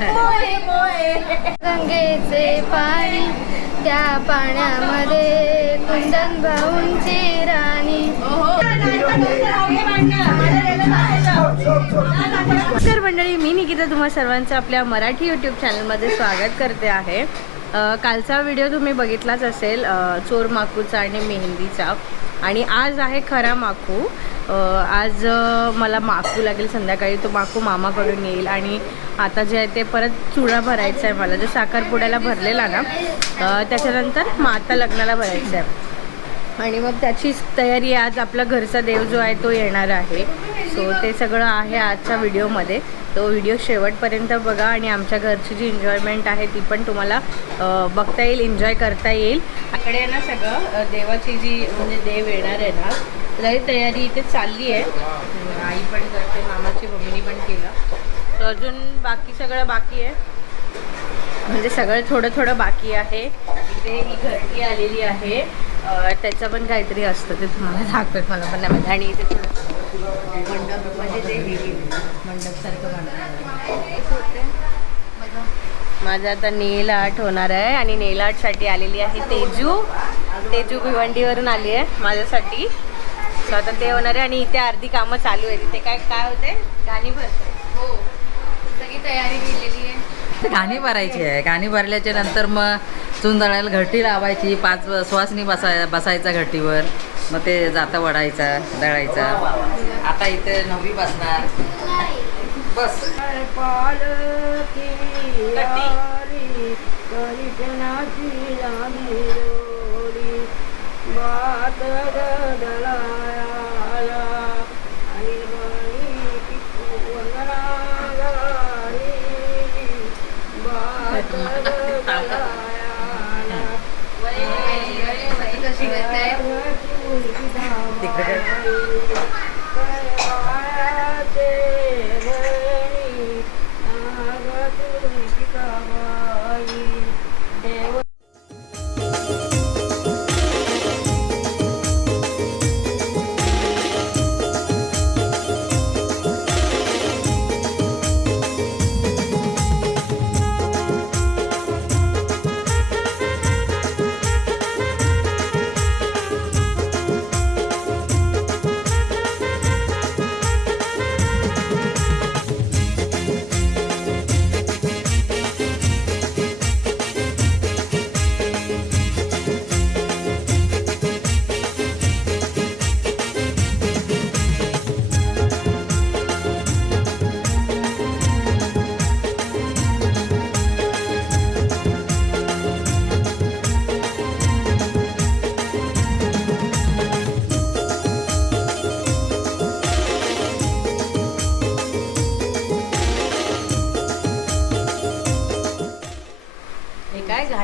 मोये मोये गंगेचे पाणी त्या पाण्यामध्ये कुंदन भाऊंची राणी. नमस्कार मंडळी मी निकिता तुम्हा सर्वांचं आपल्या मराठी यूट्यूब चॅनलमध्ये स्वागत करते आहे. कालचा व्हिडिओ तुम्ही बघितलाच असेल चोर माकूचा आणि मेहंदीचा. आणि आज आहे खरा माकू. आज मला माकू लागेल संध्याकाळी. तो माकू मामाकडून येईल आणि आता जे आहे ते परत चुडा भरायचा आहे मला. जो साखरपुड्याला भरलेला ना त्याच्यानंतर मग आता लग्नाला भरायचा आहे. आणि मग त्याची तयारी आज आपला घरचा देव जो आहे तो येणार आहे. सो ते सगळं आहे आजच्या व्हिडिओमध्ये. तो व्हिडिओ शेवटपर्यंत बघा आणि आमच्या घरची जी एन्जॉयमेंट आहे ती पण तुम्हाला बघता येईल एन्जॉय करता येईल. आकडे ना सगळं देवाची जी म्हणजे देव येणार आहे ना त्याची तयारी इथे चालली आहे. आई पण करते मामाची मम्मीनी पण केलं. तर अजून बाकी सगळं बाकी आहे. म्हणजे सगळं थोडं थोडं बाकी आहे. इथे ही घरटी आलेली आहे. त्याचं पण काहीतरी असतं ते तुम्हाला दाखवत मला पण. नाही माहिती आणि इथे थोडं मंडप म्हणजे ते मंडपसारखं म्हणतात माझं आता नेल आर्ट होणार आहे आणि नेल आर्टसाठी आलेली आहे तेजू. तेजू भिवंडीवरून आली आहे माझ्यासाठी. सो आता ते होणार आहे आणि इथे अर्धी कामं चालू आहे तिथे काय काय होते गाणी भरते हो. सगळी तयारी केलेली आहे. गाणी भरायची आहे. गाणी भरल्याच्या नंतर मग चून दळायला घरटी लावायची. पाच सुवासनी बसाय बसायचा घरटीवर. मग ते जाता वडायचा दळायचा. आता इथे नववी बसणार. बस. कशी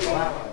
Wow.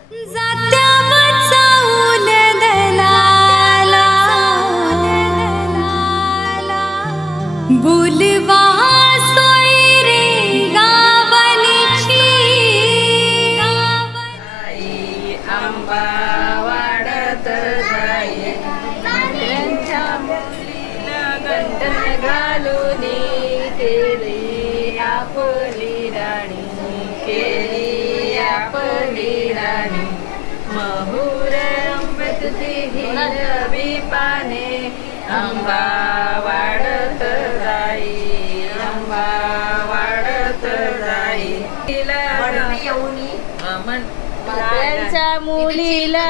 म्हण त्यांच्या मुलीला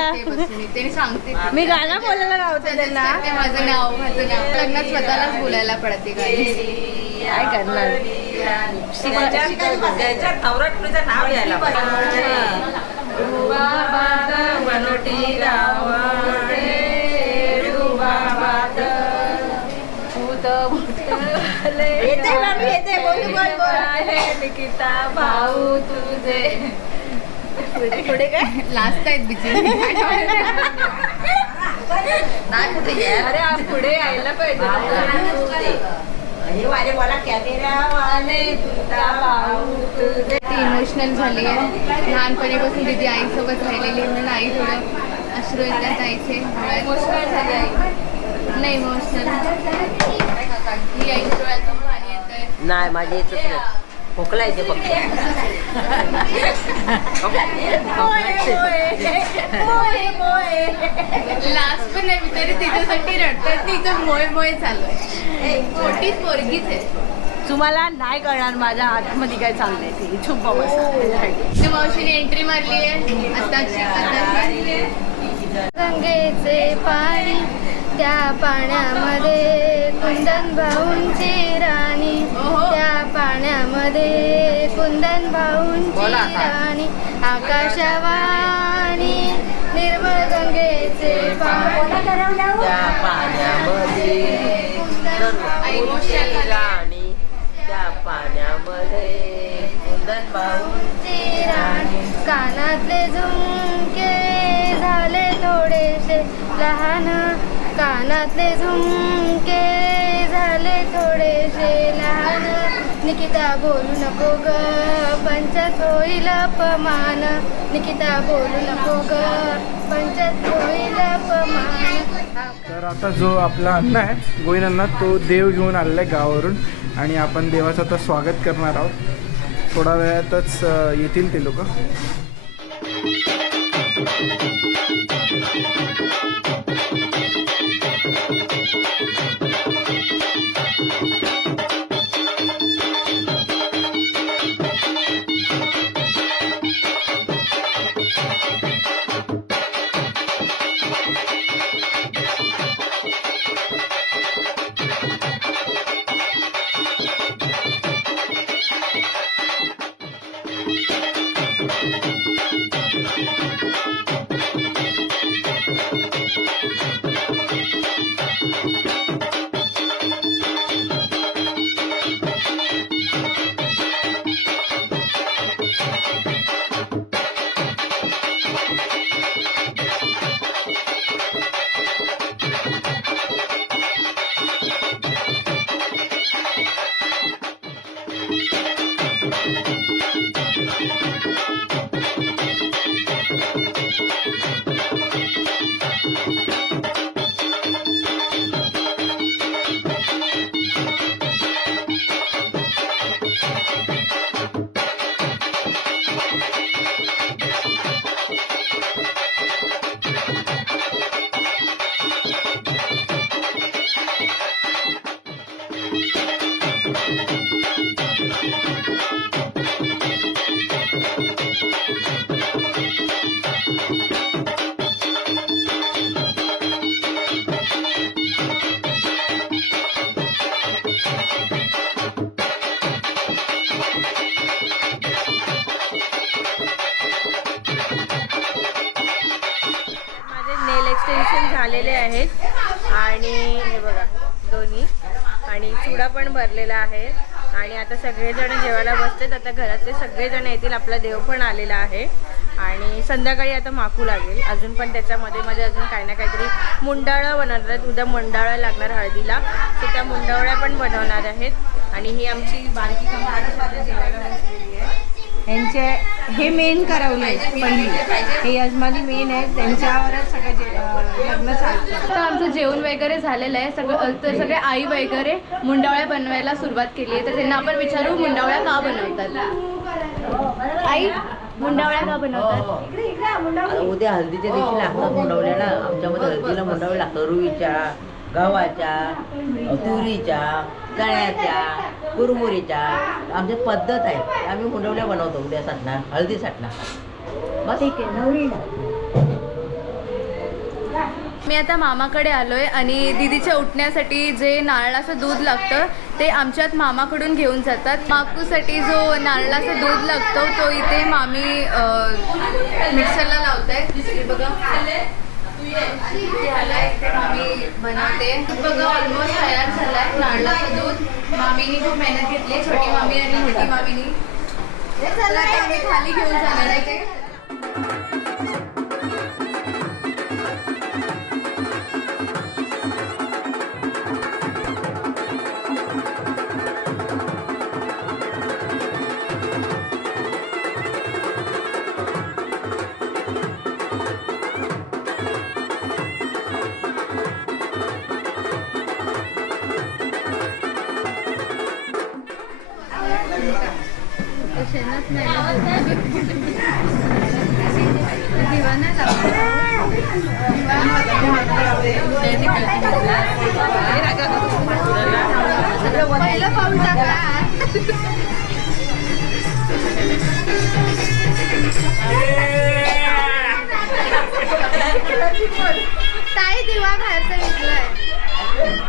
ते सांगते मी गाणं बोलायला लावते त्यांना. माझं नाव माझं नाव. लग्नात स्वतःलाच बोलायला पडते काय करणार? त्याच्यात नाव यायला येते येते. बोल बोल बोल. मोहे निकिता भाऊ तुझे. पुढे काय? लास्ट आहेत बिची नाही कुठे ये. अरे आ, पुढे यायला पाहिजे हे ती इमोशनल झाली आहे. लहानपणीपासून तिची आईसोबत राहिलेली म्हणून आई थोडं अश्रू येतात आईचे. इमोशनल झाली आई. नाही इमोशनल ही पाणी येत आहे नाही माझी येतच नाही. खोकला येते फक्त. लास्ट पण नाही तरी तिच्यासाठी रडतात तिचं मोय मोय चालू आहे. मोठीच पोरगीच आहे. तुम्हाला नाही कळणार माझ्या आतमध्ये काय चाललंय ते. त्या मावशीने एंट्री मारली आहे. आताची आताची गंगेचे पाणी त्या पाण्यामध्ये कुंदन भाऊंची राणी. पाण्यामध्ये कुंदन भाऊंची. राणी आकाशवाणी निर्मळ गंगेचे पाण्यामध्ये. राणी त्या पाण्यामध्ये कुंदन राणी कानातले झुमके झाले थोडेसे लहान कानातले झुमके झाले थोडेसे लहान निकिता बोलू नको ग पंचत होईल अपमान. निकिता बोलू नको ग पंचत होईल अपमान. तर आता जो आपला अण्णा आहे गोविंद अण्णा तो देव घेऊन आलेला आहे गावावरून आणि आपण देवाचं आता स्वागत करणार आहोत. थोड्या वेळातच येतील ते लोक. चिवडा पण भरलेला आहे. आणि आता सगळेजण जेवायला बसलेत. आता घरातले सगळेजण येतील. आपला देव पण आलेला आहे. आणि संध्याकाळी आता माकू लागेल. अजून पण त्याच्यामध्ये मध्ये अजून काही ना काहीतरी मुंडाळं बनवणार आहेत. उद्या मुंडाळं लागणार हळदीला. तर त्या मुंडावळ्या पण बनवणार आहेत. आणि ही आमची बारकी कमाल जेवायला बसलेली आहे. यांचे हे मेन करवले पहिली. हे यजमानी मेन आहेत त्यांच्यावरच सगळं लग्न चालतं. आता आमचं जेवण वगैरे झालेलं आहे सगळं तर सगळे आई वगैरे मुंडावळ्या बनवायला सुरुवात केली आहे तर त्यांना आपण विचारू मुंडावळ्या का बनवतात? आई मुंडावळ्या का बनवतात? उद्या हळदीच्या दिवशी लागतात मुंडवल्याला आमच्यामध्ये हळदीला मुंडवल्या लागतं रुईच्या गव्हाच्या तुरीच्या चण्याच्या कुरमुरीच्या आमच्यात पद्धत आहे. आम्ही मुंडवल्या बनवतो उद्या साठणार हळदी बस. ठीक आहे मी आता मामाकडे आलोय आणि दीदीच्या उठण्यासाठी जे नारळाचं दूध लागतं ते आमच्यात मामाकडून घेऊन जातात. माकूसाठी जो नारळाचं दूध लागतो तो इथे मामी मिक्सरला लावत आहे बघा. मामी बनवते बघा ऑलमोस्ट तयार झालाय. नारळाचं दूध. मामीनी खूप मेहनत घेतली. छोटी मामी आणि मोठी मामीनी. चला आता आम्ही खाली घेऊन जाणार आहे ते पहिलं पाऊल ताई दिवा बाहेरचा विकलाय.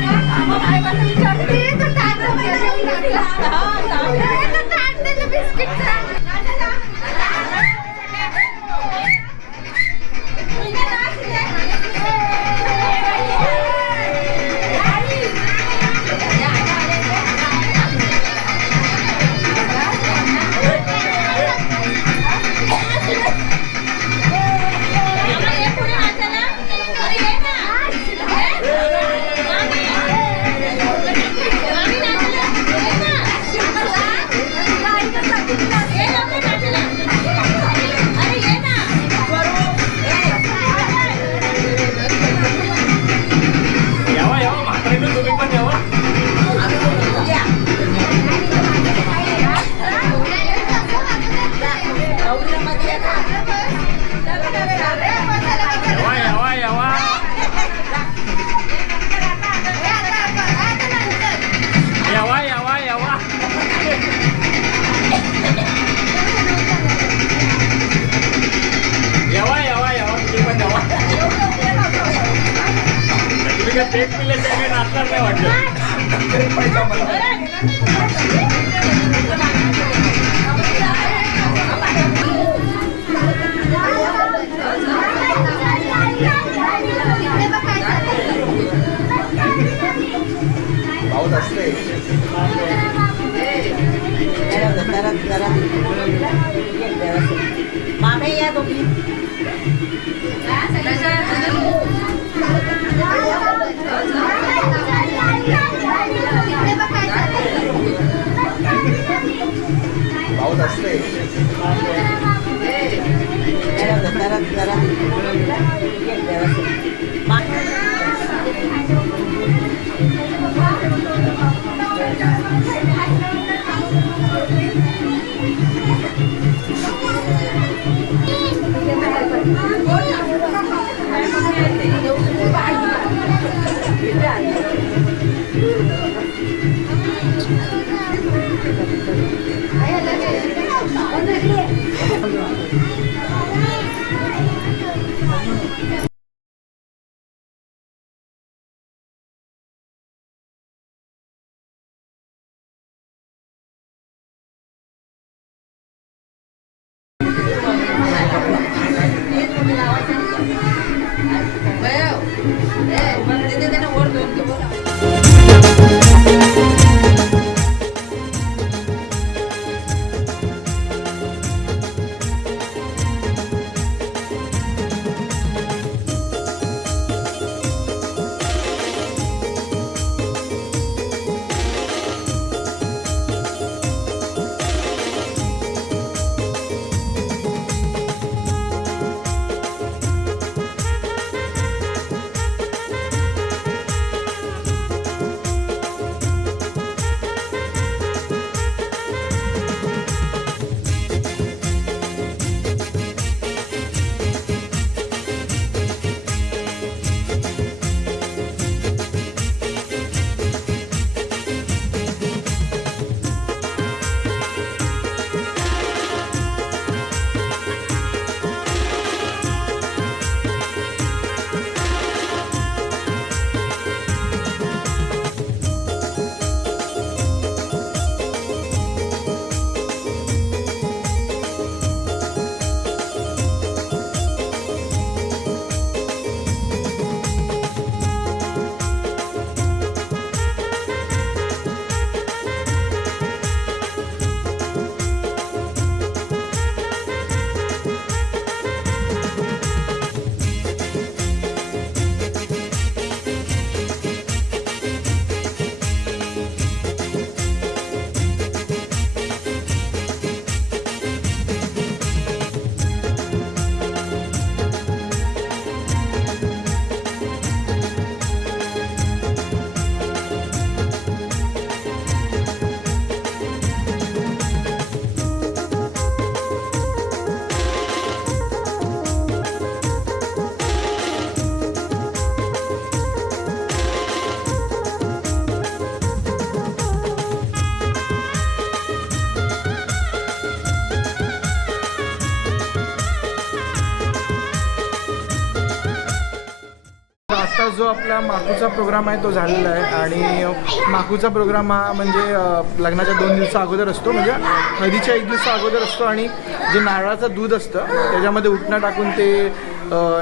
जो आपला माकूचा प्रोग्राम आहे तो झालेला आहे आणि माकूचा प्रोग्राम हा म्हणजे लग्नाच्या दोन दिवसा अगोदर असतो. म्हणजे हळदीच्या एक दिवसा अगोदर असतो आणि जे नारळाचं दूध असतं त्याच्यामध्ये उठणं टाकून ते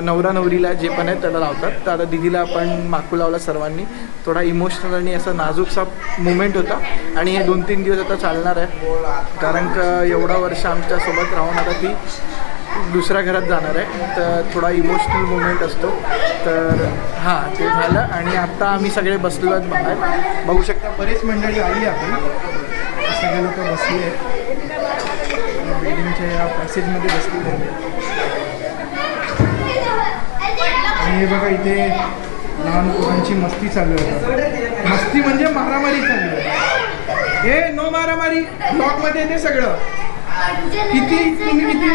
नवरा नवरीला जे पण आहे त्याला लावतात. तर आता दिदीला आपण माकू लावला सर्वांनी. थोडा इमोशनल आणि असा नाजूकसा मुमेंट होता आणि हे दोन तीन दिवस आता चालणार आहे. कारण का एवढा वर्ष आमच्यासोबत राहून आता ती दुसऱ्या घरात जाणार आहे. तर थोडा इमोशनल मुमेंट असतो. तर हां ते झालं. आणि आत्ता आम्ही सगळे बसलो आहेत बाहेर. बघू शकता बरीच मंडळी आली आपण सगळे लोक बसली आहेत. बिल्डिंगच्या या पॅसेजमध्ये बसली झाली आणि हे बघा इथे लहान मुलांची मस्ती चालू आहे. मस्ती म्हणजे मारामारी चालू आहे. हे नो मारामारी. ब्लॉकमध्ये येते सगळं. किती तुम्ही किती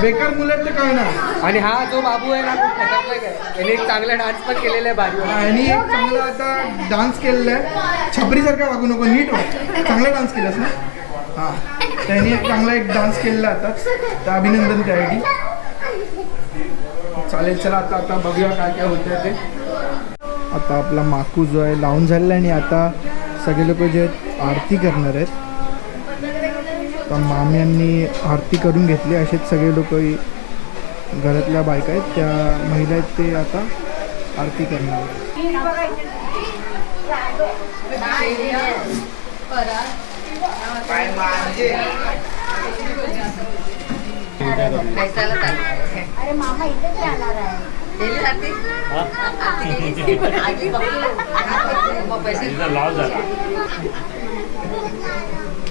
बेकार मुलं आहेत ते कळणार. आणि हा जो बाबू आहे ना खूप खतरनाक आहे. त्याने एक चांगला डान्स पण केलेला आहे भारी आणि एक चांगला आता डान्स केलेला आहे. छपरीसारखा वागू नको नीट वाग. चांगला डान्स केलास ना? हां. त्यांनी एक चांगला एक डान्स केलेला आता. तर अभिनंदन त्यासाठी. चालेल चला आता आता बघूया काय काय होतं ते. आता आपला माकू जो आहे लावून झालेला आणि आता सगळे लोक जे आहेत आरती करणार आहेत. तर माम्यांनी आरती करून घेतली. असेच सगळे लोक घरातल्या बायका आहेत. त्या महिला आहेत ते आता आरती करणार पैसे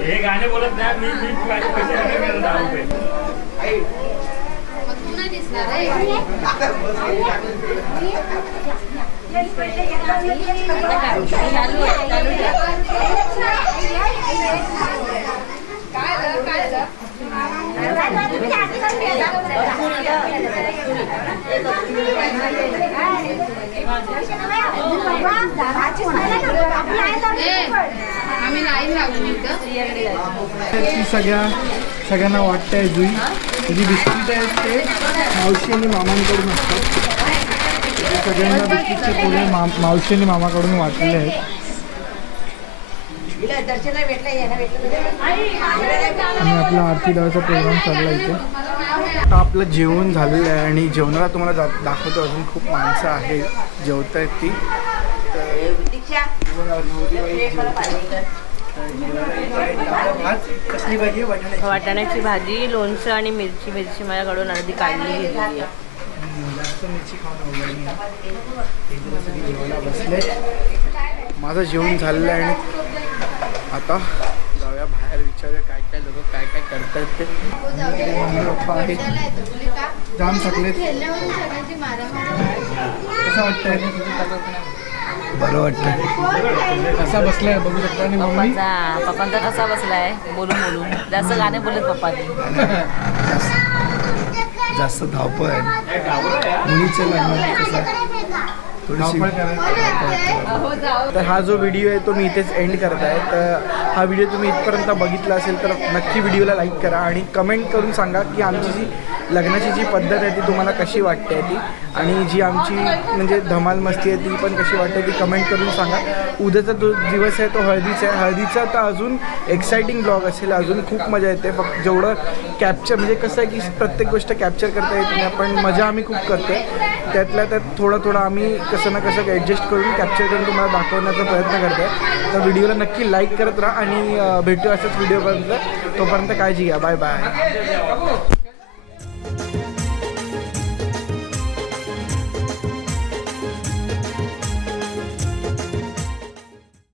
हे गाणे बोलत नाही मी मी पैसे दहा रुपये. काय आम्ही नाही लागू सगळ्या सगळ्यांना वाटतंय जुई. तुझी बिस्किट आहेत ते मावशी आणि मामांकडून असतात. सगळ्यांना बिस्किटचे पुढे मा मावशी आणि मामाकडून वाटलेले आहेत. आणि आपला आरती लावायचा प्रोग्राम चालला इथे. आता आपलं जेवण झालेलं आहे आणि जेवणाला तुम्हाला जा दाखवतो अजून खूप माणसं आहेत जेवत आहेत ती. कसली भाजी आहे? वाटाण्याची. भाजी लोणचं आणि मिरची. मिरची माझ्याकडून अर्धी काढली आहे. माझं जेवण झालेलं आहे आणि आता जाऊया बाहेर विचारूया काय काय लोक काय काय करतात ते. पप्पा? जाम मारामारी कसं वाटतंय बरं वाटतंय. कसा बसलाय बघू शकता आणि मम्मी? पप्पांचा पप्पांचा कसा बसलाय? बोलून बोलून जास्त गाणे बोलत पप्पांनी. जास्त धावपळ आहे. मुलीचं लग्न कसं थोडीशी धावपळ करायला तर हा जो व्हिडिओ आहे तो मी इथेच एंड करत आहे. तर हा व्हिडिओ तुम्ही इथपर्यंत बघितला असेल तर नक्की व्हिडिओला लाईक करा आणि कमेंट करून सांगा की आमची जी लग्नाची जी पद्धत आहे ती तुम्हाला कशी वाटते ती? आणि जी आमची म्हणजे धमाल मस्ती आहे ती पण कशी वाटते ती कमेंट करून सांगा. उद्याचा जो दिवस आहे तो हळदीचा आहे. हळदीचा तर अजून एक्साइटिंग ब्लॉग असेल. अजून खूप मजा येते. फक्त जेवढं कॅप्चर म्हणजे कसं आहे की प्रत्येक गोष्ट कॅप्चर करता येत नाही. पण मजा आम्ही खूप करतो त्यातल्या त्यात थोडं थोडं आम्ही कसं ना कसं ॲडजस्ट करून कॅप्चर करून तुम्हाला दाखवण्याचा प्रयत्न करतो आहे तर व्हिडिओला नक्की लाईक करत राहा आणि भेटू असंच व्हिडिओपर्यंत तोपर्यंत काळजी घ्या. Bye bye